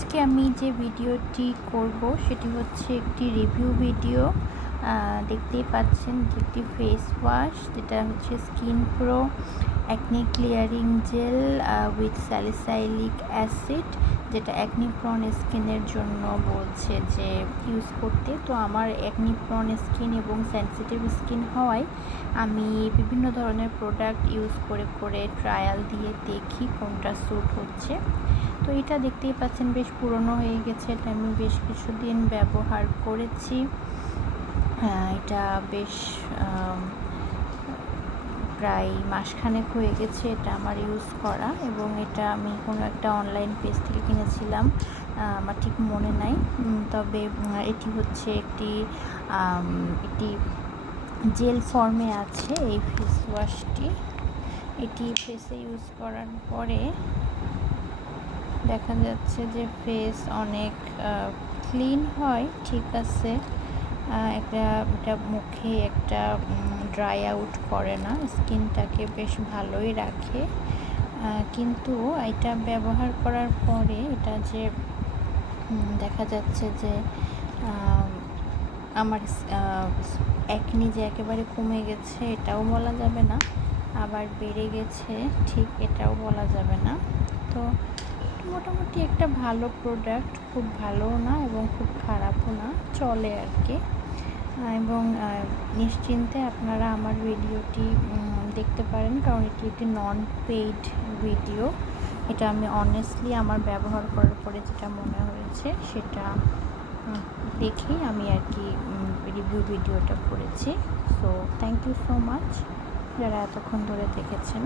আজকে আমি যে ভিডিওটি করব সেটি হচ্ছে একটি রিভিউ ভিডিও। দেখতেই পাচ্ছেন যে একটি ফেস ওয়াশ, যেটা হচ্ছে skin pro acne clearing gel with salicylic acid, যেটা অ্যাকনি প্রন স্কিনের জন্য বলছে যে ইউজ করতে। তো আমার অ্যাকনি প্রন স্কিন এবং সেনসিটিভ স্কিন হওয়ায় আমি বিভিন্ন ধরনের প্রোডাক্ট ইউজ করে ট্রায়াল দিয়ে দেখি কোনটা স্যুট হচ্ছে। তো এটা দেখতেই পাচ্ছেন বেশ পুরনো হয়ে গেছে, এটা আমি বেশ কিছুদিন ব্যবহার করেছি। এটা বেশ প্রায় মাসখানেক হয়ে গেছে এটা আমার ইউজ করা, এবং এটা আমি কোনো একটা অনলাইন পেজ থেকে কিনেছিলাম, আমার ঠিক মনে নাই। তবে এটি হচ্ছে একটি জেল ফর্মে আছে এই ফেস ওয়াশটি। এটি ফেসে ইউজ করার পরে দেখা যাচ্ছে যে ফেস অনেক ক্লিন হয়, ঠিক আছে। এটা মুখে একটা ড্রাই আউট করে না, স্কিনটাকে বেশ ভালোই রাখে। কিন্তু এটা ব্যবহার করার পরে এটা যে দেখা যাচ্ছে যে আমার অ্যাকনি যে একেবারে কমে গেছে এটাও বলা যাবে না, আবার বেড়ে গেছে ঠিক এটাও বলা যাবে না। তো মোটামুটি একটা ভালো প্রোডাক্ট, খুব ভালোও না এবং খুব খারাপও না, চলে আর কি। এবং নিশ্চিন্তে আপনারা আমার ভিডিওটি দেখতে পারেন, কারণ এটি একটি নন পেইড ভিডিও। এটা আমি অনেস্টলি আমার ব্যবহার করার পরে যেটা মনে হয়েছে সেটা দেখেই আমি আর কি রিভিউ ভিডিওটা করেছি। So thank you so much যারা এতক্ষণ ধরে দেখেছেন।